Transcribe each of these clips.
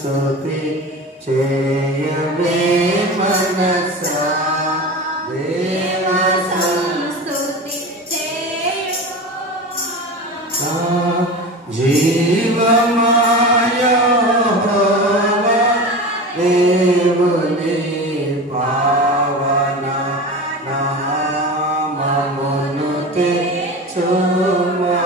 స్తుతి చేయవే మనసా దేవ సంస్తుతి చేయు జీవమాయ దేవుని పావన నామమును తెచ్చుమా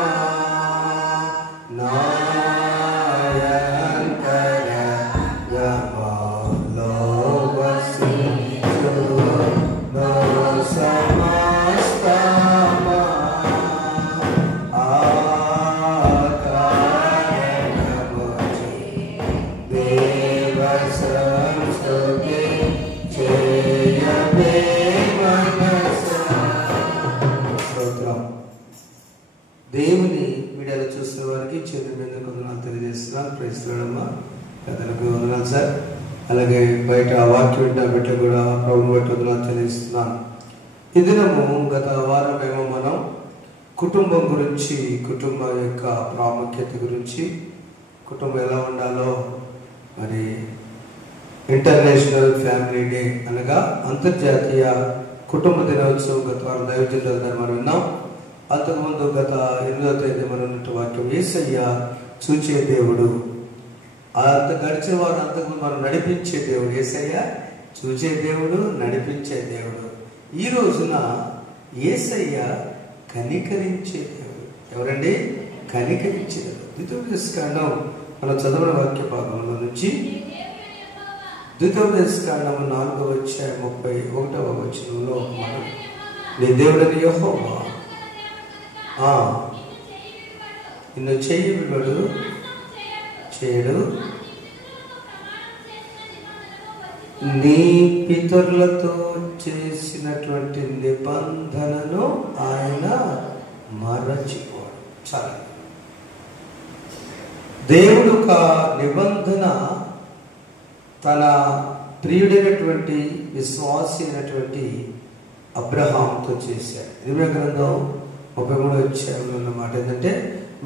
దేవుని వీడియోలో చూసిన వారికి చేతి మీద కొందరు తెలియజేస్తున్నాను. ప్రైజ్లాడమ్మా కథలకు వందనాలు సార్. అలాగే బయట వాక్యం వింటా బిడ్డ కూడా ప్రభుని బట్టి వందనాలు తెలియజేస్తున్నాను. ఈ దినము గత వారమేమో మనం కుటుంబం గురించి, కుటుంబం యొక్క ప్రాముఖ్యత గురించి, కుటుంబం ఎలా ఉండాలో, మరి ఇంటర్నేషనల్ ఫ్యామిలీ డే అనగా అంతర్జాతీయ కుటుంబ దినోత్సవం గత వారం దైవజనుల ద్వారా మనం విన్నాం. అంతకుముందు గత 8వ తేదీ మనం వాక్యం యేసయ్య చూచే దేవుడు, అంత గడిచిన వారు అంతకుముందు మనం నడిపించే దేవుడు. యేసయ్య చూచే దేవుడు, నడిపించే దేవుడు. ఈ రోజున యేసయ్య కనికరించే దేవుడు. ఎవరండి? కనికరించే దేవుడు. ద్వితీయోపదేశకాండం మనం చదవన వాక్య భాగంలో నుంచి ద్వితీయోపదేశకాండం 4వ అధ్యాయం 31వ వచనంలో మనం నీ దేవుడని యెహోవా నిన్ను చెయ్యి విడువడు చేయడు, నీ పితరులతో చేసినటువంటి నిబంధనను ఆయన మరచిపోడు. చాలా దేవుడు ఒక నిబంధన తన ప్రియుడైనటువంటి విశ్వాసి అయినటువంటి అబ్రహాంతో చేశాడు. ఇర్మియా గ్రంథం 33వ అధ్యాయంలో ఉన్న మాట ఏంటంటే,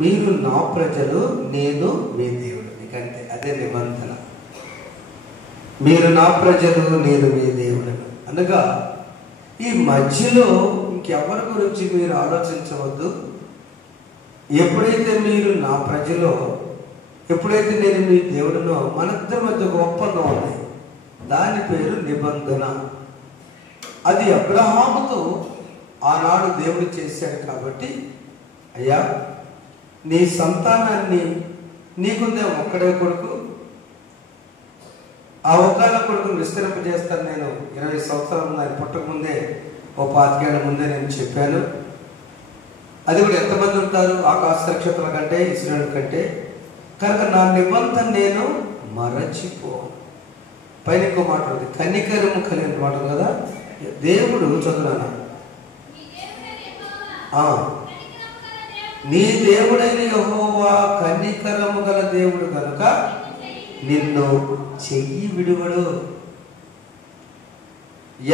మీరు నా ప్రజలు, నేను మీ దేవుడు. నీకంటే అదే నిబంధన. మీరు నా ప్రజలు, నేను మీ దేవుడను అనగా ఈ మధ్యలో ఇంకెవరి గురించి మీరు ఆలోచించవద్దు. ఎప్పుడైతే మీరు నా ప్రజలో, ఎప్పుడైతే నేను మీ దేవుడునో, మనిద్దరి మధ్య ఒక ఒప్పందం ఉంది. దాని పేరు నిబంధన. అది అబ్రహాముతో ఆనాడు దేవుడు చేశాడు. కాబట్టి అయ్యా, నీ సంతానాన్ని, నీకుందే ఒక్కడే కొడుకు, ఆ ఒక్కల కొడుకును విస్తరింపజేస్తాను నేను. 20 సంవత్సరాలు ఆయన పుట్టక ముందే, ఓ 25 ఏళ్ల ముందే నేను చెప్పాను. అది కూడా ఎంతమంది ఉంటారు? ఆకాశ నక్షత్రాల కంటే, ఇశ్రాయేలు కంటే. కనుక నా నిబంధన నేను మరచిపో. పైన ఇంకో మాట ఉంది, కనికరము కలిగిన మాట కదా. దేవుడు చదువునా, నీ దేవుడైన యెహోవా కనికరము గల దేవుడు కనుక నిన్ను చెయ్యి విడువడు.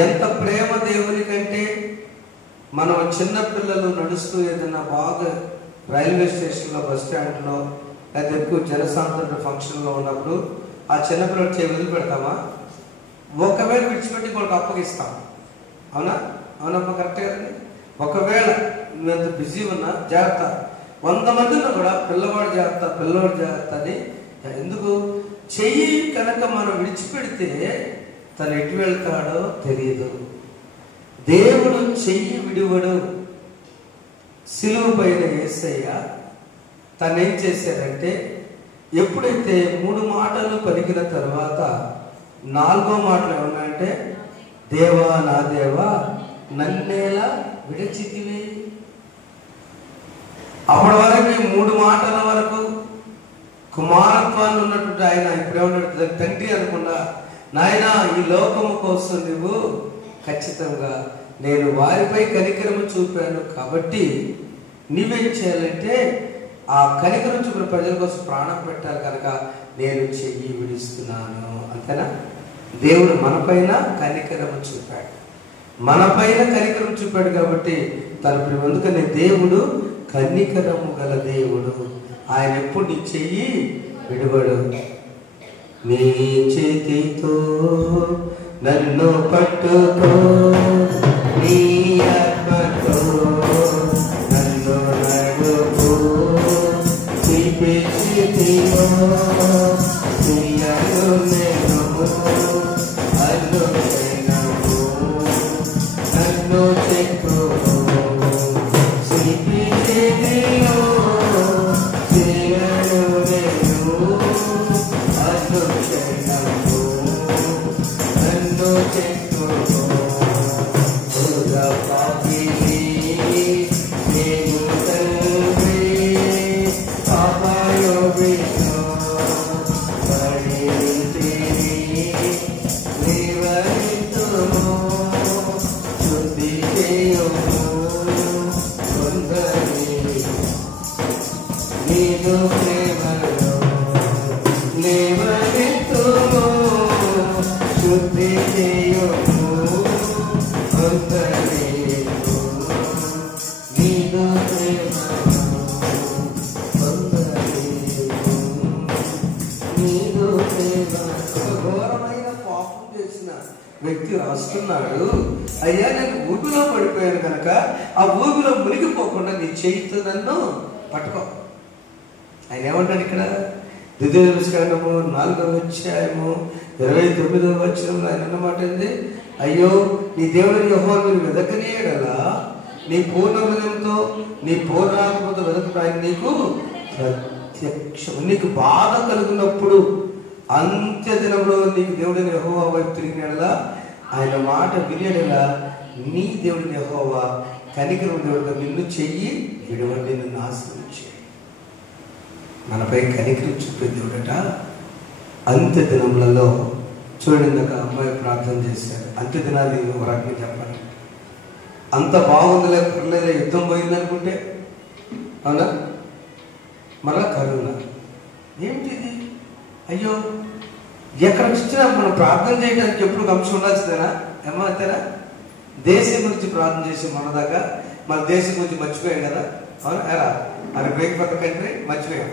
ఎంత ప్రేమ దేవుని కంటే, మనం చిన్న పిల్లలు నడుస్తూ ఏదైనా బాగా రైల్వే స్టేషన్లో, బస్ స్టాండ్లో, లేదా ఎక్కువ జనసాంద్రత ఫంక్షన్లో ఉన్నప్పుడు ఆ చిన్నపిల్లలు చేయి వదిలిపెడతామా? ఒకవేళ విడిచిపెట్టి వాళ్ళకి అప్పగిస్తాం. అవునా? అవునమ్మా, కరెక్టే కదండి. ఒకవేళ నువ్వు బిజీ ఉన్నా జాగ్రత్త, 100 మందిలో కూడా పిల్లవాడు జాగ్రత్త, పిల్లవాడు జాగ్రత్త అని. ఎందుకు? చెయ్యి కనుక మనం విడిచిపెడితే తను ఎటు వెళ్తాడో తెలియదు. దేవుడు చెయ్యి విడువడు. సిలువ పైన యేసయ్య తనేం చేశాడంటే, ఎప్పుడైతే 3 మాటలు పలికిన తర్వాత 4వ మాటలు ఏమన్నాయంటే, దేవా నా దేవా నన్నేలా విడచితివి. అప్పటి వరకు 3 మాటల వరకు కుమారత్వాన్ని ఉన్నటువంటి ఆయన ఇప్పుడేమన్నాడు? తండ్రి అనకుండా, నాయన ఈ లోకము కోసం నువ్వు ఖచ్చితంగా నేను వారిపై కనికరము చూపాను కాబట్టి నువ్వేం చేయాలంటే ఆ కనికరం చూపిన ప్రజల కోసం ప్రాణం పెట్టాలి కనుక నేను చెయ్యి విడుస్తున్నాను. అంతేనా? దేవుడు మనపైన కనికరము చూపాడు, మనపైన కనికరం చూపాడు కాబట్టి తన ప్రేమ. అందుకని దేవుడు కనికరము గల దేవుడు. ఆయన ఎప్పుడు నీ చెయ్యి విడువడు. నీ చేతితో నన్ను పట్టుకో, నీ ఆత్మతో నన్ను నడుపు, తీపిచితిలో తీయను నేను అనుక్షణము, నన్ను చెక్కుము, తీపిచితిలో తీయను నేను అనుక్షణము, నన్ను చెక్కుము. పాపిని నేను తండ్రి పాపయోగిను పడితిని నివరితుము, శుద్ధి చేయుము కొందరి నీదు ప్రేమలో నివరితుము, శుద్ధి చేయుము కొందరి నీదు ప్రేమలో కొందరి నీదు ప్రేమలో. ఘోరమైన పాపం చేసిన వ్యక్తి రాస్తున్నాడు, అయ్యా నేను ఊబిలో పడిపోయాను కనుక ఆ ఊబిలో మునిగిపోకుండా నీ చేయితో నన్ను పట్టుకో. ఆయన ఏమంటాడు ఇక్కడ? ద్వితీయోపదేశకాండము 4వ అధ్యాయము 29వ వచనంలో ఆయన అన్నమాట ఏంది? అయ్యో నీ దేవుని యెహోవాను మీరు వెదకనీయగలరా, నీ పూర్ణ హృదయంతో నీ పూర్ణాత్మతో వెదకడం ఆయన నీకు ప్రత్యక్షం. నీకు బాధ కలుగునప్పుడు అంత్య దినంలో నీకు దేవుడిని యెహోవా వైపు తిరిగినలా, ఆయన మాట వినేలా నీ దేవుడిని యెహోవా కనికరం దేవుడిగా నిన్ను చెయ్యి విడవండి, నిన్ను ఆశ్రయించి మనపై కనికరం చూపే దేవుడట. అంత్య దినములలో చూడండి, ఒక అమ్మాయి ప్రార్థన చేశారు. అంత్య దినాలు ఒక రకంగా చెప్పాలి, అంత బాగుందిలే పర్లేదే, యుద్ధం పోయింది అనుకుంటే అవునా, మళ్ళా కరోనా ఏమిటిది, అయ్యో ఎక్కడ వచ్చినా మనం ప్రార్థన చేయడానికి ఎప్పుడు అంశం ఉండాల్సిందేనా? ఏమంటారా? దేశం గురించి ప్రార్థన చేసి మన దాకా మన దేశం గురించి మర్చిపోయాం కదా, అవునా? ఎలా అది బ్రేక్ ఫర్ ద కంట్రీ మర్చిపోయాం.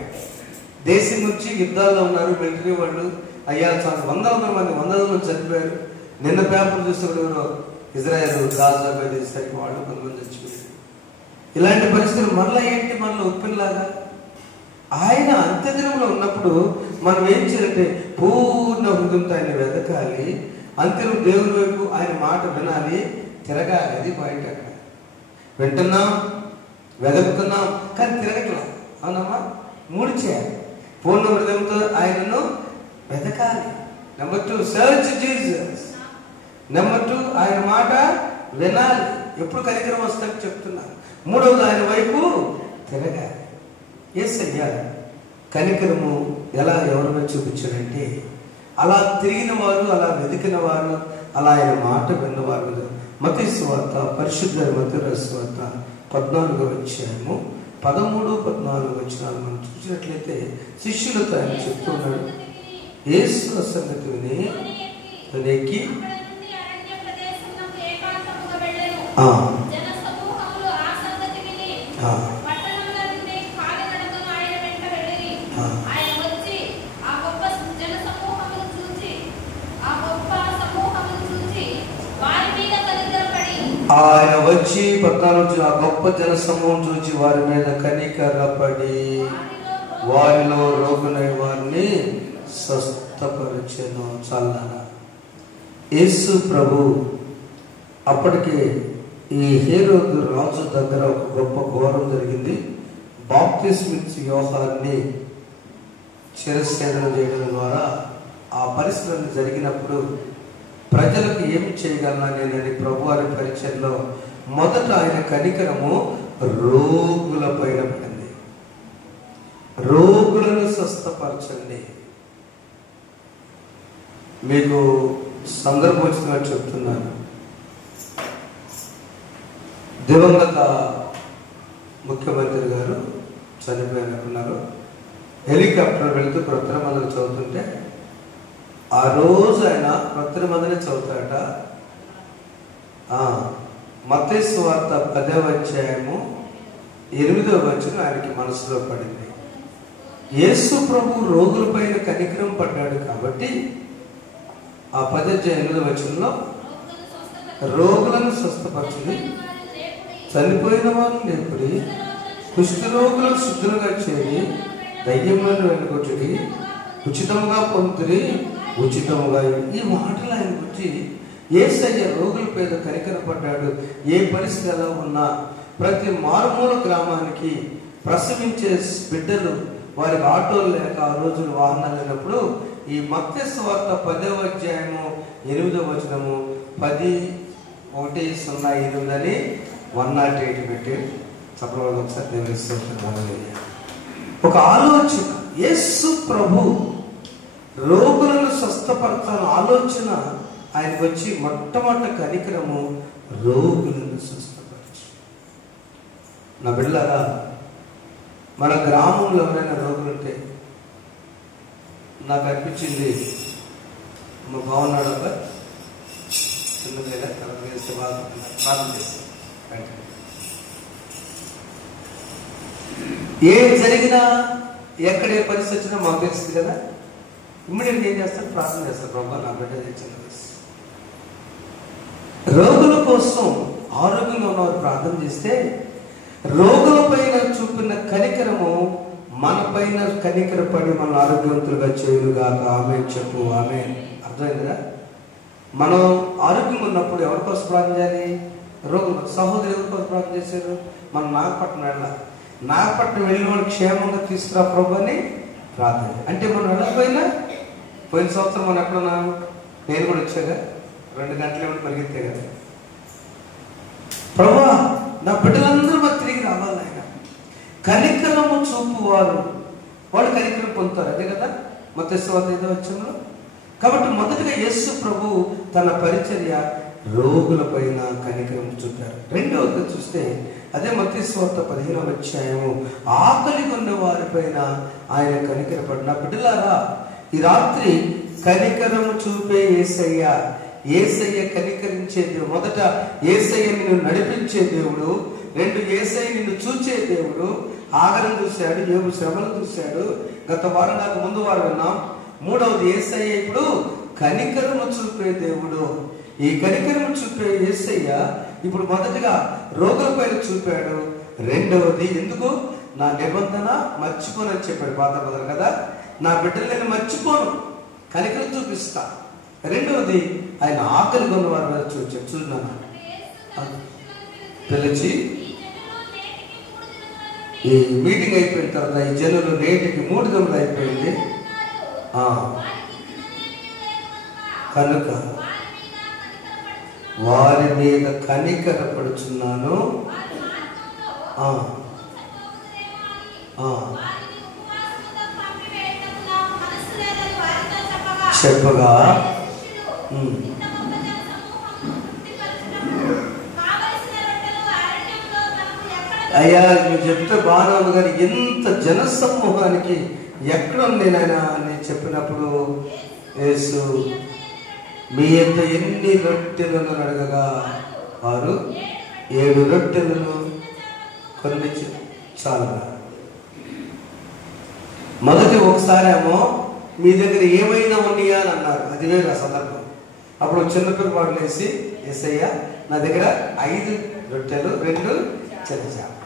దేశం గురించి యుద్ధాల్లో ఉన్నారు మిలిటరీ వాళ్ళు, అయ్యా వందల మంది చనిపోయారు. నిన్న పేపర్ చూస్తున్న ఇజ్రాయెల్ గాజా చేసరికి వాళ్ళు కొంతమంది చచ్చిపోయారు. ఇలాంటి పరిస్థితులు మళ్ళీ ఏంటి, మళ్ళీ ఉప్పినలాగా ఆయన అంత్యదినంలో ఉన్నప్పుడు మనం ఏం చేయాలంటే పూర్ణ హృదయంతో ఆయన వెతకాలి, అంత్యం దేవుని వైపు ఆయన మాట వినాలి, తిరగాలి. అది పాయింట్. అక్కడ వింటున్నాం, వెతుకుతున్నాం, కానీ తిరగట్లా. అవునమ్మా, 3 చేయాలి. పూర్ణ హృదయంతో ఆయనను వెతకాలి. Number 2 search Jesus. నెంబర్ 2 ఆయన మాట వినాలి. ఎప్పుడు కనికరం వస్తాడని చెప్తున్నాను. 3వది ఆయన వైపు తిరగాలి. యేసయ్య కనికరము ఎలా ఎవరి మీద చూపించాడంటే, అలా తిరిగిన వారు, అలా వెతికిన వారు, అలా ఆయన మాట విన్నవారు. మత్తయి సువార్త, పరిశుద్ధ మత్తయి రాసిన సువార్త 14వ అధ్యాయము 13, 14 వచనాలు మనం చూసినట్లయితే శిష్యులతో ఆయన చెప్తున్నాడు, యేసు సంగతి విని ఎక్కి ఆయన వచ్చి 14 ఆ గొప్ప జన సమూహం చూచి వారి మీద కనికరపడి వారిలో రోగులై వారిని స్వస్థపరిచెను. చాలా యేసు ప్రభు అప్పటికే ఈ హేరోదు రాజు దగ్గర ఒక గొప్ప ఘోరం జరిగింది. బాప్తిస్మిచ్చి యోహాన్ని శిరఛేదనం చేయడం ద్వారా ఆ పరిస్థితులు జరిగినప్పుడు ప్రజలకు ఏమి చేయగలనా నేనని ప్రభువారి పరిచయంలో మొదట ఆయన కనికరము రోగుల పైన పడింది. రోగులను స్వస్థపరచండి. మీకు సందర్భం వచ్చినట్టు చెప్తున్నాను. దివంగత ముఖ్యమంత్రి గారు చనిపోయినట్టున్నారు. హెలికాప్టర్ వెళుతూ కృత్రిమందలు చదువుతుంటే ఆ రోజు ఆయన కృత్రిమందనే చదువుతాడట. మత్తయి సువార్త 10వ అధ్యాయము 8వ వచనం ఆయనకి మనసులో పడింది. యేసు ప్రభు రోగులపైన కనికరం పడ్డాడు కాబట్టి ఆ 10వ అధ్యాయం 8వ వచనంలో రోగులను స్వస్థపరచుడి, చనిపోయిన వారు లేపుడి, కుష్ఠరోగులను శుద్ధులుగా చేరి, దయ్యములను వెళ్ళగొట్టుడి, ఉచితంగా పొందుతుడి, ఉచితముగా. ఈ మాటలు ఆయన గురించి యేసయ్య రోగుల పేద కనికరపడ్డాడు. ఏ పరిస్థితి ఎలా ఉన్నా ప్రతి మారుమూల గ్రామానికి ప్రసవించే బిడ్డలు వారికి ఆటోలు లేక ఆ రోజులు వాహనాలు లేనప్పుడు ఈ మత్తయి సువార్త 10వ అధ్యాయము 8వ వచనము 10:108 అని 108 పెట్టి చెప్పడం ఒకసారి దేవుని ఒక ఆలోచన. యేసు ప్రభు రోగులను స్వస్థపరచాలని ఆలోచన ఆయనకు వచ్చి మొట్టమొదటి కనికరము రోగులను స్వస్థపరచు. నా బిడ్డలారా, మన గ్రామంలో ఎవరైనా రోగులుంటే నాకు అనిపించింది, మా బాగున్నాడు అబ్బా చిన్నపిల్ల తల వేస్తే ప్రార్థన చేస్తాను. ఏం జరిగినా ఎక్కడే పరిస్థితి వచ్చినా మాకు తెలుస్తుంది కదా, ఇమ్మీడియట్గా ఏం చేస్తారు? ప్రార్థన చేస్తారు. ప్రభా నా బిడ్డ తెచ్చిన రోగుల కోసం ఆరోగ్యంగా ఉన్నవారు ప్రార్థన చేస్తే రోగుల పైన చూపిన కనికరము మన పైన కనికరపడి మన ఆరోగ్యవంతులుగా చేయుగాక. ఆమె చెప్పు, ఆమె అర్థమైందిగా. మనం ఆరోగ్యంగా ఉన్నప్పుడు ఎవరి కోసం ప్రార్థన చేయాలి? రోగులు. సహోదరు ఎవరి కోసం ప్రార్థన చేశారు? మనం నాగపట్నం వెళ్ళాలి. నాగపట్నం వెళ్ళిన వాళ్ళు క్షేమంగా తీసుకురా ప్రభు అని ప్రార్థన. అంటే మనం వెళ్ళకపోయినా పోయిన సంవత్సరం మనం ఎక్కడున్నాం? నేను కూడా వచ్చాగా 2 గంటలు ఏమిటి పరిగెత్తే కదా. ప్రభా నా బిడ్డలందరూ మాకు తిరిగి రావాలి. ఆయన కనికరము చూపు వాడు కనికరం పొందుతారు. అదే కదా మత్తయి సువార్త 5వ అధ్యాయంలో. కాబట్టి మొదటిగా యేసు ప్రభు తన పరిచర్య రోగుల పైన కనికరం చూపారు. రెండవది చూస్తే అదే మత్తయి సువార్త 15వ అధ్యాయము ఆకలి కొన్న వారిపైన ఆయన కనికరపడిన. బిడ్డలారా, ఈ రాత్రి కనికరము చూపే యేసయ్య. యేసయ్య కనికరించే దేవుడు. మొదట యేసయ్య నిన్ను నడిపించే దేవుడు. 2 యేసయ్య నిన్ను చూచే దేవుడు. ఆగరం చూశాడు, యోబు శ్రమలు చూశాడు. గత వారం నాకు ముందు వారు విన్నాం. 3వది యేసయ్య ఇప్పుడు కనికరము చూపే దేవుడు. ఈ కనికరము చూపే యేసయ్య ఇప్పుడు మొదటిగా రోగుల పైన చూపాడు. రెండవది ఎందుకు? నా నిబంధన మర్చిపోనని చెప్పాడు పాత మొదలు కదా. నా బిడ్డలు నేను మర్చిపోను, కనికరం చూపిస్తా. రెండవది ఆయన ఆకలి కొన్న వారి మీద చూస్తున్నాను పిలిచి ఈ మీటింగ్ అయిపోయిన తర్వాత ఈ జనులు నేటికి 3 గంటలు అయిపోయింది కనుక వారి మీద కనికరపడుచున్నాను చెప్పగా అయ్యా నువ్వు చెప్తే బాగా ఉంది కానీ ఎంత జనసమూహానికి ఎక్కడ ఉంది నాయన అని చెప్పినప్పుడు యేసు మీ ఎంత ఎన్ని రొట్టెలను అడగగా వారు 7 రొట్టెలను కొన్ని చాలా. మొదటి ఒకసారేమో మీ దగ్గర ఏమైనా ఉన్నాయా అని అన్నారు. అది వేరు ఆ సందర్భం. అప్పుడు చిన్నపిల్లవాడు లేసి యేసయ్య నా దగ్గర 5 రొట్టెలు 2 చిన్న చేపలు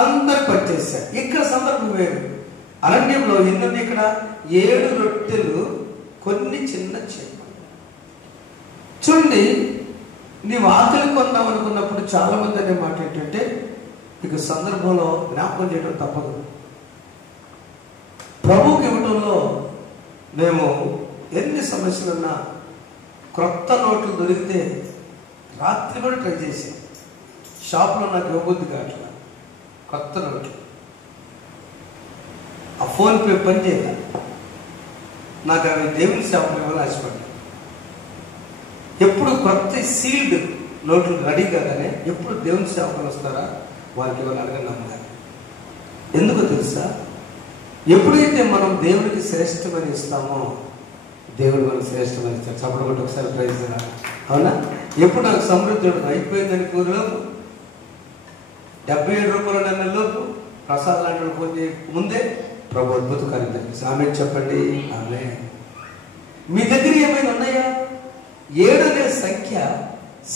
అందరు పట్టేశారు. ఇక్కడ సందర్భం వేరు. అరణ్యంలో ఎన్ని ఇక్కడ 7 రొట్టెలు కొన్ని చిన్న చేపలు. చూడండి, నీవు ఆకలి కొందాం అనుకున్నప్పుడు చాలా మంది అనే మాట ఏంటంటే ఇక సందర్భంలో జ్ఞాపకం చేయడం తప్పదు. ప్రభువుకి ఇవ్వడంలో మేము ఎన్ని సమస్యలున్నా క్రొత్త నోట్లు దొరికితే రాత్రి కూడా ట్రై చేసాం. షాప్లో నాకు ఇవ్వబుద్ధి కావట్లా కొత్త నోట్లు. ఆ ఫోన్పే పని చేయాలి. నాకు అవి దేవుని షాప్లో ఇవ్వాలని ఆశపడ్డా. ఎప్పుడు కొత్త సీల్డ్ నోట్లు రెడీ కాగానే ఎప్పుడు దేవుని సేవకులు వస్తారా వారికి ఇవ్వాలని నమ్మాలి. ఎందుకో తెలుసా? ఎప్పుడైతే మనం దేవుడికి శ్రేష్టమని ఇస్తామో దేవుడు మనకు శ్రేష్టమని ఇస్తాడు. చప్పటి ఒకసారి ప్రైజ్. అవునా? ఎప్పుడు నాకు సమృద్ధి అయిపోయిందని కూరలోపు 77 రూపాయల నెలలోపు ప్రసాద్ లాంటి ఫోన్ ముందే ప్రభు అద్భుత కార్యం జరిగింది. ఆమె చెప్పండి. ఆమె మీ దగ్గర ఏమైనా ఉన్నాయా? 7 అనే సంఖ్య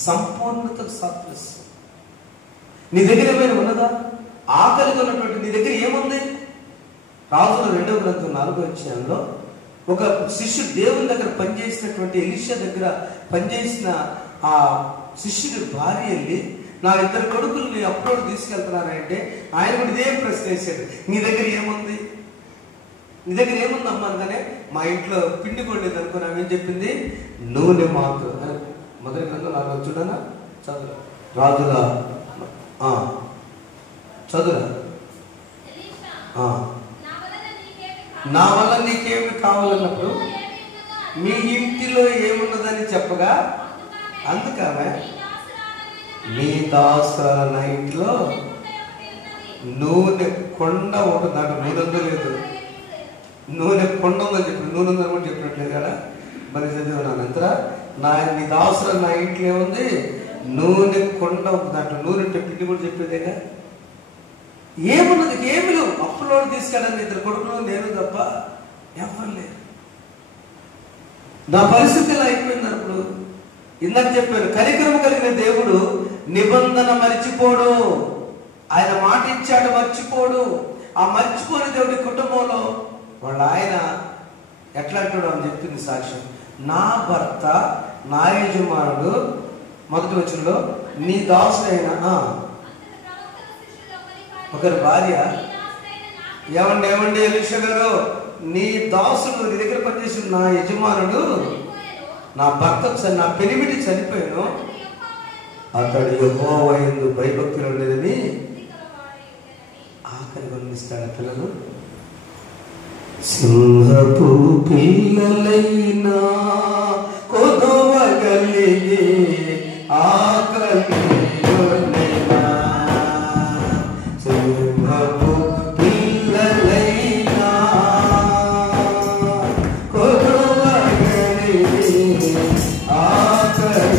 సంపూర్ణతకు సాదృశ్యం. నీ దగ్గర ఏమైనా ఉన్నదా? ఆకలిగా ఉన్నటువంటి నీ దగ్గర ఏముంది? రాజుల 2వ గ్రంథం 4వ అధ్యాయంలో ఒక శిష్యుడు దేవుని దగ్గర పనిచేసినటువంటి ఎలీషా దగ్గర పనిచేసిన ఆ శిష్యుడి భార్య వెళ్ళి, నా 2 కొడుకుల్ని అప్లోడ్ తీసుకెళ్తున్నారంటే ఆయన కూడా ఇదే ప్రశ్న వేసాడు, నీ దగ్గర ఏముంది? నీ దగ్గర ఏముంది అమ్మా అనగానే, మా ఇంట్లో పిండి కొడలేదు అనుకుని ఆమె ఏం చెప్పింది, నూనె మాత్రం. మొదటి గ్రంథం 4 చూడనా, చదువు రాజుల చదువురా. నా వల్ల నీకేమి కావాలన్నప్పుడు మీ ఇంటిలో ఏమున్నదని చెప్పగా, అందుకమే మీ దాసుల ఇంట్లో నూనె కొండ ఉంటుంది. నాకు నూనె ఉందో లేదు, నూనె కొండ ఉందని చెప్పి నూనె ఉందని కూడా చెప్పినట్లేదు కదా. మరి చదివాను ఎంత నీ దాసుల నా ఇంట్లో ఏముంది, నూనె కొండ ఉంటుంది. దాంట్లో నూనె ఉంటే పిండి కూడా చెప్పేదేగా. ఏమున్నది? ఏమి లేవు. అప్పులో తీసుకెళ్ళాలి 2 కొడుకులు, నేను తప్ప ఎవరు లేరు. నా పరిస్థితి ఇలా అయిపోయింది. అప్పుడు ఇందాక చెప్పాను, కనికరము కలిగిన దేవుడు నిబంధన మర్చిపోడు. ఆయన మాట ఇచ్చాడు, మర్చిపోడు. ఆ మర్చిపోని దేవుడి కుటుంబంలో వాళ్ళ ఆయన ఎట్లా అంటాడు అని చెప్తుంది సాక్ష్యం. నా భర్త, నా యజమానుడు, మొదటి వచనంలో నీ దాసుడైన ఒకరి భార్య, ఏమండి ఎలీషా గారు, నీ దాసుడు నీ దగ్గర పనిచేసి నా యజమానుడు, నా భర్త, నా పెనిమిటి చనిపోయాను, అతడు యెహోవా యందు భయభక్తులు ఉండేదని ఆకలి గమనిస్తాడు. పిల్లలు సింహపు పిల్లలైనా కొదవగలిగే ఆకలి సింహపు పిల్లలైనా కొదవగలిగే ఆకలి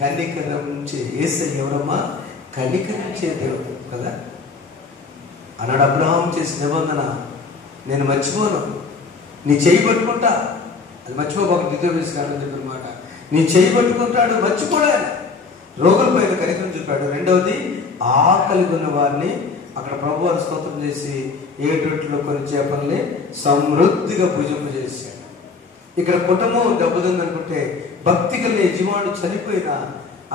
కనికరించే యేసయ్య ఎవరమ్మా? కనికరించే దేవుడు కదా. అన్నాడు అబ్రహాం చేసిన నిబంధన నేను మర్చిపోను, నీ చేయి పట్టుకుంటా. అది మర్చిపోక ద్వితీయోపదేశకాండం చెప్పిన మాట. నీ చేయి పట్టుకుంటాడు, మర్చిపోడాలి. రోగుల పైన కనికరం చూపాడు. రెండవది ఆకలి ఉన్న వారిని అక్కడ ప్రభువారు స్తోత్రం చేసి 7 రొట్టెలు కొన్ని చేపల్ని సమృద్ధిగా భుజింపు చేశాడు. ఇక్కడ కుటుంబం దెబ్బతిందనుకుంటే భక్తి కలిగిన యజమానుడు చనిపోయినా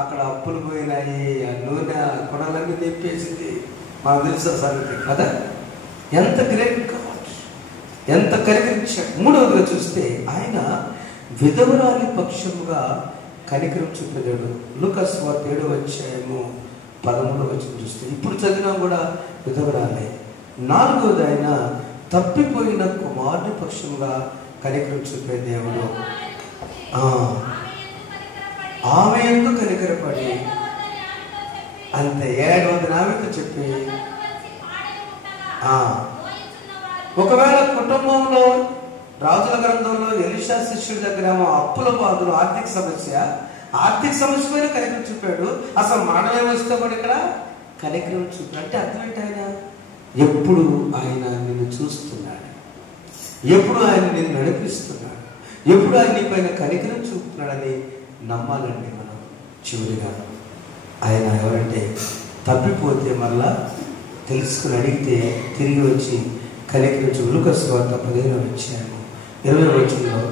అక్కడ అప్పులు పోయినాయి, ఆ నూనె కొడాలన్నీ తెప్పేసింది. మాకు తెలుసు సంగతి కదా. ఎంత గ్రేట్ గాడ్, ఎంత కనికరించాడు. మూడవదిగా చూస్తే ఆయన విధవరాలి పక్షముగా కనికరం చూపేదాడు. లూకాసు వార్త 7వ అధ్యాయము 13వ వచనం చూస్తే ఇప్పుడు చదివినా కూడా విధవరాలే. 4వది ఆయన తప్పిపోయిన కుమారుని పక్షముగా కనికరం చూపే దేవుడు. ఆమె ఎందుకు కనికరపడి అంతే ఏడవద్దని ఆమెతో చెప్పి, ఒకవేళ కుటుంబంలో రాజుల గ్రంథంలో ఎలీషా శిష్యుడి దగ్గర అప్పుల బాధలు, ఆర్థిక సమస్య పైన కనికరం చూపాడు. అసలు మరణం ఏమొస్తే కూడా ఇక్కడ కనికరం చూపాడు. అంటే అర్థం ఏంటి? ఆయన ఎప్పుడు ఆయన నిన్ను చూస్తున్నాడు, ఎప్పుడు ఆయన నిన్ను నడిపిస్తున్నాడు, ఎప్పుడు ఆయన నీ పైన కనికరం చూపుతున్నాడని నమ్మాలండి మనం. చివరిగా ఆయన ఎవరంటే తప్పిపోతే మళ్ళా తెలుసుకుని అడిగితే తిరిగి వచ్చి కనికరించు. లూకాసు వార్త 15వ అధ్యాయము 20వ వచనంలో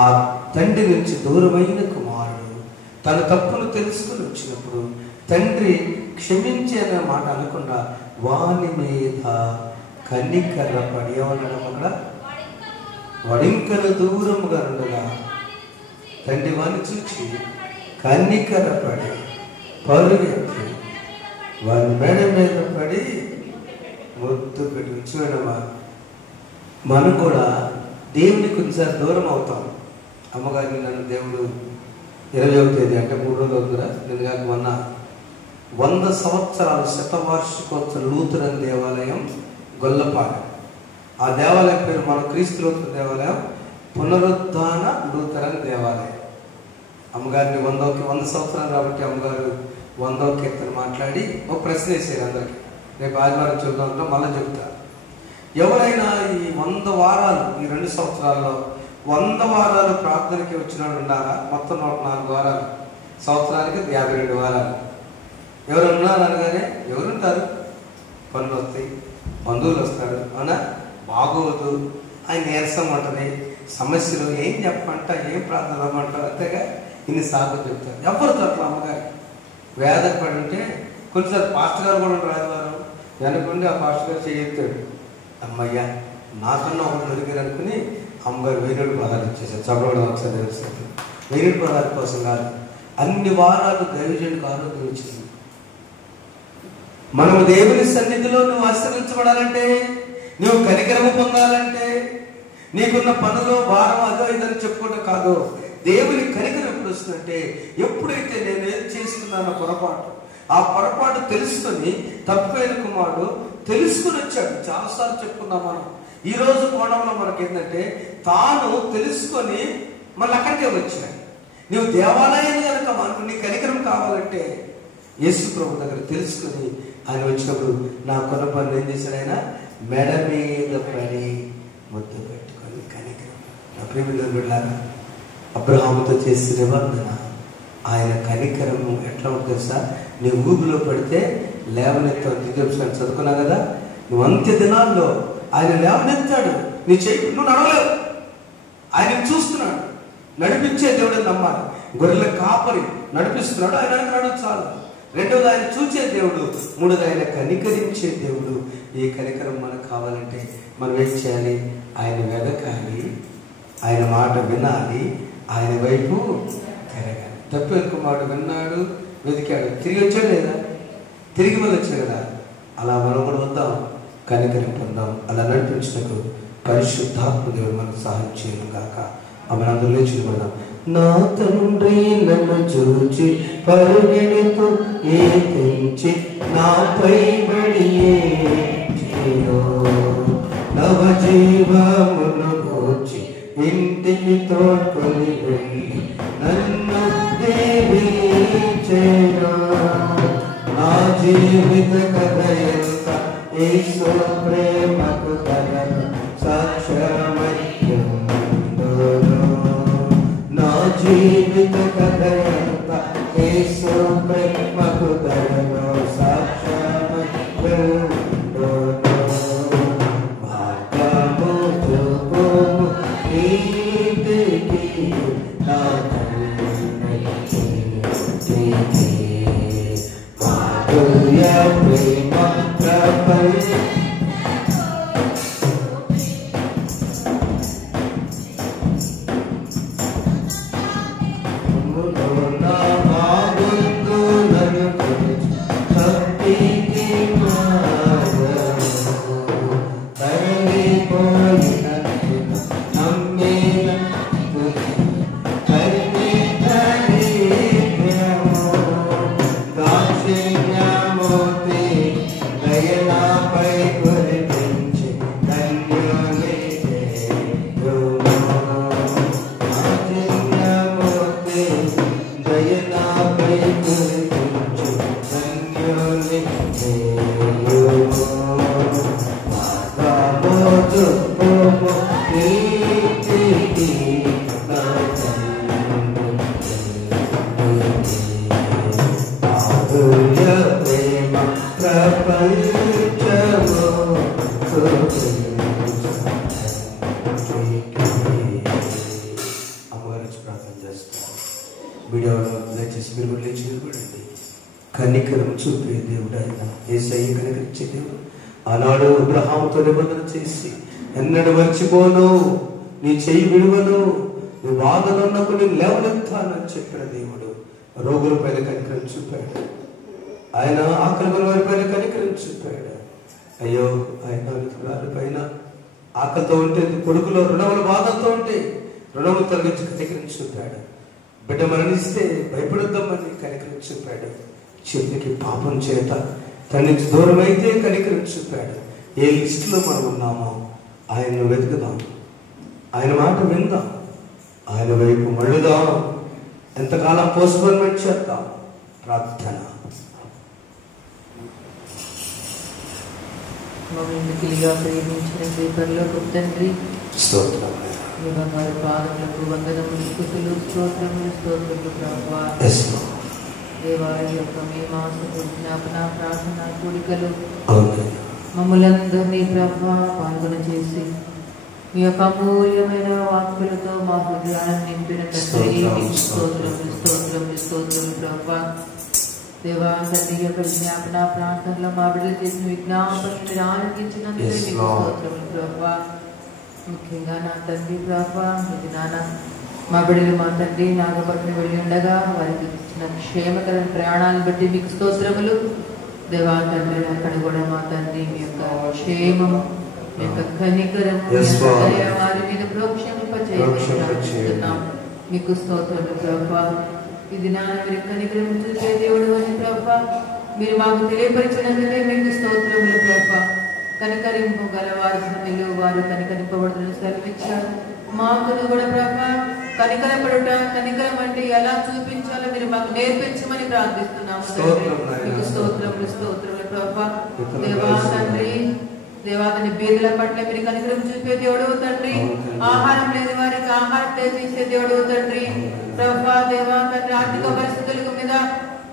ఆ తండ్రి నుంచి దూరమైన కుమారుడు తన తప్పును తెలుసుకుని వచ్చినప్పుడు తండ్రి క్షమించి అనే మాట అనకుండా వాని మీద కనికర పడి ఏమన్నాడు అక్కడ, వడింకలు దూరముగా ఉండగా తండ్రి వాడిని చూచి కనికర పడి పరుగెత్తి వాడి మెడ మీద పడి ముద్దు పెట్టి ఉంచిపోయినమా. మనం కూడా దేవునికి కొన్నిసారి దూరం అవుతాం. అమ్మగారిని నన్ను దేవుడు 21వ తేదీ అంటే 3 రోజులు అవుతుందా, నేను కాక మొన్న 100 సంవత్సరాల శతవార్షికోత్సవ లూథరన్ దేవాలయం గొల్లపాడు. ఆ దేవాలయం పేరు మన క్రీస్తు లూథరన్ దేవాలయం పునరుద్ధాన లూథరన్ దేవాలయం. అమ్మగారిని 100 సంవత్సరాలు కాబట్టి అమ్మగారు 100వ కీర్తన మాట్లాడి ఒక ప్రశ్న వేసారు అందరికి. రేపు ఆదివారం చూద్దాం, మళ్ళీ చెప్తా. ఎవరైనా ఈ 100 వారాలు ఈ 2 సంవత్సరాల్లో 100 వారాలు ప్రార్థనకి వచ్చిన వాళ్ళు ఉన్నారా? మొత్తం 104 వారాలు, సంవత్సరానికి 52 వారాలు. ఎవరు ఉన్నారు అనగానే ఎవరుంటారు? పనులు వస్తాయి, బంధువులు వస్తారు, అవునా? బాగోదు, ఆయన నీరసం ఉంటుంది, సమస్యలు ఏం చెప్పమంట, ఏం ప్రార్థన అమ్మంటారు, అంతేగా ఇన్నిసార్లు చెప్తారు. ఎవరు అట్లా అమ్మగారు వేదన పడి ఉంటే కొంచెంసార్లు పాస్టర్ గారు కూడా రాజువారు వెనకుండి ఆ పాస్టర్ గారు చేయెత్తాడు. అమ్మయ్యా నాకన్నా ఒకటి దొరికారు అనుకుని అమ్మగారు 1000 పదాలు ఇచ్చేసారు. చదవడం ఒకసారి తెలుస్తుంది. 1000 పదాల కోసం కాదు, అన్ని వారాలు దైవజనుడికి ఆరోగ్యం ఇచ్చింది. మనము దేవుని సన్నిధిలో నువ్వు ఆశ్రయించబడాలంటే, నువ్వు కనికరము పొందాలంటే, నీకున్న పనులు భారం అదో ఇదని చెప్పుకోవడం కాదు. దేవుని కనికరం ఎప్పుడు వస్తుందంటే, ఎప్పుడైతే నేను ఏం చేస్తున్నానో పొరపాటు, ఆ పొరపాటు తెలుసుకొని తప్పైన కుమారుడు తెలుసుకుని వచ్చాడు. చాలాసార్లు చెప్పుకున్నాం మనం. ఈ రోజు కోణంలో మనకి ఏంటంటే, తాను తెలుసుకొని మళ్ళీ అక్కడికే వచ్చాడు. నువ్వు దేవాలయాన్ని కనుక మనకు నీ కనికరం కావాలంటే యేసు ప్రభు దగ్గర తెలుసుకొని ఆయన వచ్చినప్పుడు నా కొన పనులు ఏం చేశాడు? ఆయన మెడ మీద పడి ముద్దు పెట్టుకొని కనికరం. నా ప్రియమైన బిడ్డలారా, అబ్రహాముతో చేసిన నిబంధన, ఆయన కనికరము ఎట్లా ఉంటుంది తెలుసా? నీ ఊబిలో పడితే లేవనెత్తావు. దివ్యపుస్తకం చదువుకున్నా కదా, నువ్వు అంత్య దినాల్లో ఆయన లేవనెత్తాడు. నీ చేయి నువ్వు నడవలేవు, ఆయన చూస్తున్నాడు. నడిపించే దేవుడు నమ్మాలి. గొర్రెల కాపరి నడిపిస్తున్నాడు, ఆయన నడు చాలు. రెండోది ఆయన చూచే దేవుడు, మూడోది ఆయన కనికరించే దేవుడు. ఈ కనికరం మనకు కావాలంటే మనం ఏం చేయాలి? ఆయన వెదకాలి, ఆయన మాట వినాలి, ఆయన వైపు తిరగాలి. తప్పేరు కుమారుడు విన్నాడు, వెతికాడు, తిరిగి వచ్చాడు లేదా? తిరిగి మళ్ళీ వచ్చాడు కదా. అలా మనం కూడా వద్దాం, కనికరం పొందాం. అలా నడిపించినకు పరిశుద్ధాత్మ దేవుడు మనకు సహాయం చేయను కాక. ఆమె అందరూ లేచిపోదాం. నా తండ్రి నన్ను చూచి పరుగెడుతూ ఏతించి నాపై బడి నవజీవమును గూర్చి ఇంటికి తోడ్కొని వెళ్ళి నన్ను దీవించెను. నా జీవిత కథ ఎంత యేసు ప్రేమకు కథను సాక్ష్యమయ్యుండును. నా జీవిత కథ ఎంత యేసు ప్రేమకు కథను సాక్ష్యమయ్యుండును. మార్గము చూపుము నీతికి నా మాధుర్య ప్రేమ ప్రపంచ కనికరం చూపే దేవుడు ఆయన. యేసయ్య కనికరించే దేవుడు. ఆనాడు అబ్రహాముతో నిబంధన చేసి ఎన్నడూ మర్చిపోను, నీ చెయ్యి విడువను, నీ బాధలు ఉన్నప్పుడు నేను లేవనెత్తానని చెప్పిన దేవుడు రోగుల పైన కనికరం చూపాడు. ఆయన ఆకలి వారి పైన కనికరం చూపాడు. అయ్యో ఆయన వారి పైన ఆకలితో ఉంటే, కొడుకులో రుణముల బాధలతో ఉంటే రుణములు తొలగించి కనికరం చూపాడు. బిడ్డ మరణిస్తే భయపడొద్దామని కనికరం చూపాడు. చెల్లికి పాపం చేత తన నుంచి దూరం అయితే కనికరం చూపాడు. ఏ లిస్టులో మనం ఉన్నామో ఆయన్ను వెతుకుదాం, ఆయన మాట విందాం, ఆయన వైపు మళ్ళుదాం. ఎంతకాలం పోస్ట్పోన్మెంట్ చేద్దాం? ప్రార్థన. తండ్రి, స్తోత్రం. వారి పాదములకు వందనములు, స్తుతులు, స్తోత్రములు, స్తోత్రములు ప్రభువా. దేవాలయం యొక్క మీ మాసపు జ్ఞాపన ప్రార్థన కూడికలు మమ్మలందరినీ ప్రభువా పాల్గొన చేసి మీ యొక్క అమూల్యమైన వాక్కులతో మా హృదయాన్ని నింపిన తండ్రి, స్తోత్రములు, స్తోత్రములు, స్తోత్రములు ప్రభువా. దేవా తండ్రి యొక్క జ్ఞాపన ప్రార్థనలో మా బిడ్డలు చేసిన విజ్ఞాపన మీరు ఆనందించినందుకే మీకు స్తోత్రములు ప్రభువా. ముఖ్యంగా నా తండ్రి ప్రభువా, ఇది నాన్న మా బిడ్డలు మా తండ్రి నాగపట్నం వెళ్ళి ఉండగా వారికి ఇచ్చిన క్షేమకరమైన ప్రయాణాలను బట్టి మీకు స్తోత్రములు. దేవా తండ్రి అక్కడ కూడా మా తండ్రి మీ యొక్క క్షేమము, మీ యొక్క కనికరము వారి మీద ప్రోక్షింపచేస్తున్నాం. మీకు స్తోత్రములు ప్రభువా. ఇది నాన్న మీరు కనికరం చూసే దేవుడు అని ప్రభువా మీరు మాకు తెలియపరిచినందుకే మీకు స్తోత్రములు ప్రభువా. కనికరింపు గలవారు శ్రమలు వారు కనికరింపబడుతున్న సెలవిచ్చారు. మాకును కూడా ప్రభా కనికరపడుట, కనికరం అంటే ఎలా చూపించాలో మీరు మాకు నేర్పించమని ప్రార్థిస్తున్నాము. మీకు స్తోత్రములు, స్తోత్రములు ప్రభా. దేవా తండ్రి, దేవాతని బీదల పట్ల మీరు కనికరం చూపే దేవుడు తండ్రి. ఆహారం లేని వారికి ఆహారం చేసే దేవుడు తండ్రి ప్రభా. దేవా తండ్రి ఆర్థిక పరిస్థితుల మీద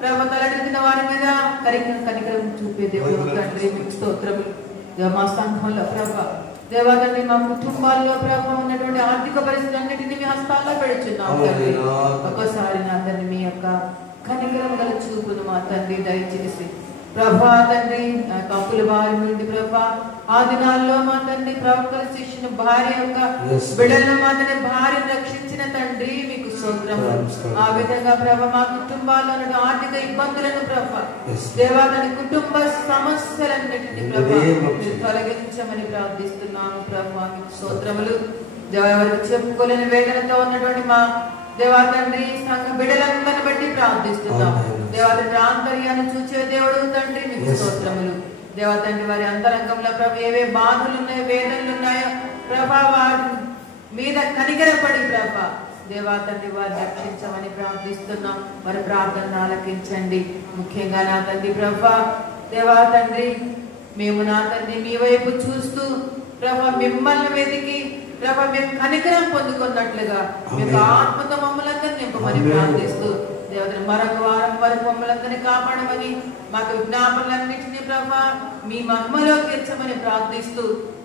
ప్రభా తలెత్తిన వారి మీద కనికరం చూపే దేవుడు తండ్రి. మీకు స్తోత్రములు. మా సంఘంలో ప్రభా దేవా తండ్రి మా కుటుంబాల్లో ప్రభా ఉన్నటువంటి ఆర్థిక పరిస్థితులన్నిటినీ మీ హస్తాల్లో పెడుచున్నాం తండ్రి. ఒక్కసారి నా తండ్రి మీ యొక్క కనికరం గల చూపును మా తండ్రి దయచేసి ప్రభా తండ్రి కప్పుల వారి నుండి ప్రభా ఆ దినాల్లో మా తండ్రి ప్రవక్తల శిష్యున భార్య యొక్క బిడ్డలను మా తండ్రి భార్యను రక్షించిన తండ్రి మీకు స్తోత్రము. ఆ విధంగా ప్రభా మా కుటుంబాల్లో ఆర్థిక ఇబ్బందులను ప్రభా దేవా తండ్రి కుటుంబ సమస్యలన్నిటిని ప్రభా మీరు తొలగించమని ప్రార్థిస్తున్నాము ప్రభా. మీకు స్తోత్రములు. దేవా ఎవరికి చెప్పుకోలేని వేదనతో ఉన్నటువంటి మా దేవా తండ్రి సంఘ బిడ్డలందరిని బట్టి ప్రార్థిస్తున్నాం. దేవా తండ్రి ఆంతర్యాన్ని చూసే దేవుడు తండ్రి మీకు స్తోత్రములు. దేవా తండ్రి వారి అంతరంగంలో ప్రభు ఏవే బాధలు ఉన్నాయో, వేదనలు ఉన్నాయో ప్రభా వారి మీద కనికరపడి ప్రభా దేవా తండ్రి వారిని రక్షించమని ప్రార్థిస్తున్నాం. వారి ప్రార్థన ఆలకించండి. ముఖ్యంగా నా తండ్రి ప్రభా దేవా తండ్రి మేము నా తండ్రి మీ వైపు చూస్తూ ప్రభా మిమ్మల్ని వెతికి ప్రభా మేము కనికరం పొందుకున్నట్లుగా మీకు ఆత్మతో మమ్మల్ని నింపమని ప్రార్థిస్తూ దేవతని మరొక వారం వరకు మమ్మల్ని కాపాడమని మాకు విజ్ఞాపనలన్నింటినీ ప్రభా మీ మహిమలో తీర్చమని ప్రార్థిస్తూ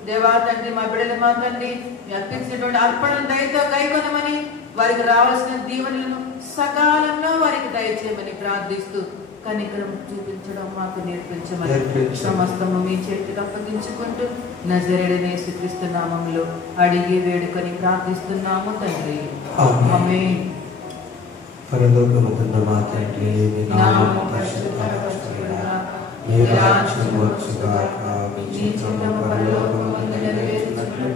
దేవా తండ్రి మా బిడ్డలు మా తండ్రి అర్పించినటువంటి అర్పణను దయతో కైకొనమని వారికి రావాల్సిన దీవెనలను సకాలంలో వారికి దయచేయమని ప్రార్థిస్తూ కనికరం చూపించడం మాకు నేర్పించమని సమస్తము మీ చేతికి అప్పగించుకుంటూ నజరేయుడైన యేసుక్రీస్తు నామములో అడిగి వేడుకొని ప్రార్థిస్తున్నాము తండ్రి. ఆమేన్. పరలోకమందున్న మా తండ్రి, నీ నామము పరిశుద్ధపరచబడుగాక, నీ రాజ్యము వచ్చుగాక, మీ చిత్తము పరలోకమందు నెరవేరునట్లు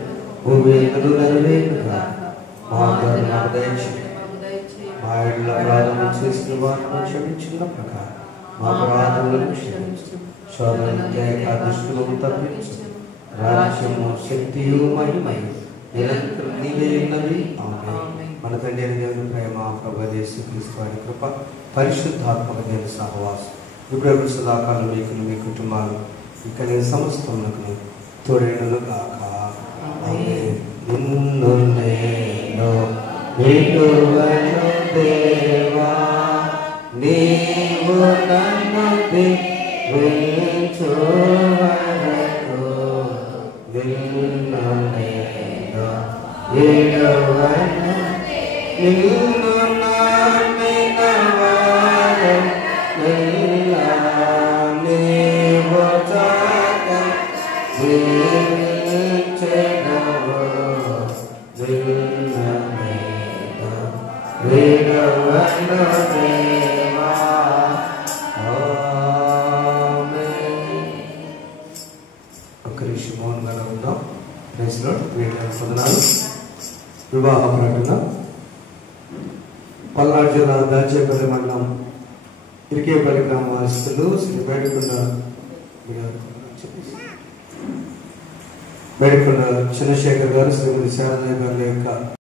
భూమి యందు నెరవేరునుగాక. మా దినము దయచేయండి. మా యెడల అపరాధములు చేసిన వారిని క్షమించిన ప్రకారం మా అపరాధములను క్షమించు. శోధనకు తేక దుష్టులను తప్పించు. రాజ్యము, శక్తియు, మహిమయు నిరంతరం నీవే ఉన్నవి. ఆమేన్. మన తండ్రి అయిన దేవుని ప్రేమ, ప్రభువైన యేసుక్రీస్తు వారి కృప, పరిశుద్ధాత్మక దేవుని సహవాసం ఇప్పుడు సదాకాలం మీకు మీ కుటుంబాలు ఇక నేను సమస్తమునకు తోడేయును గాక. ఆమేన్. నిన్ను నేను విడువను దేవా, నీవు నన్ను దీవించు వరకు. నిన్ను నేను విడువను, నిన్ను నమ్మిన వారు దేవా. ఆమేన్. ఒక్క నిమిషం మౌనంగా ఉందాం. Praise Lord. వీళ్ళని పొందనాలు. వివాహ ప్రకటన. పల్నాడు జిల్లా దాచేపల్లి మండలం ఇరికేపల్లి గ్రామవాసులు శ్రీ బేడకొండ చంద్రశేఖర్ గారు, శ్రీమతి శారదయ్య గారి యొక్క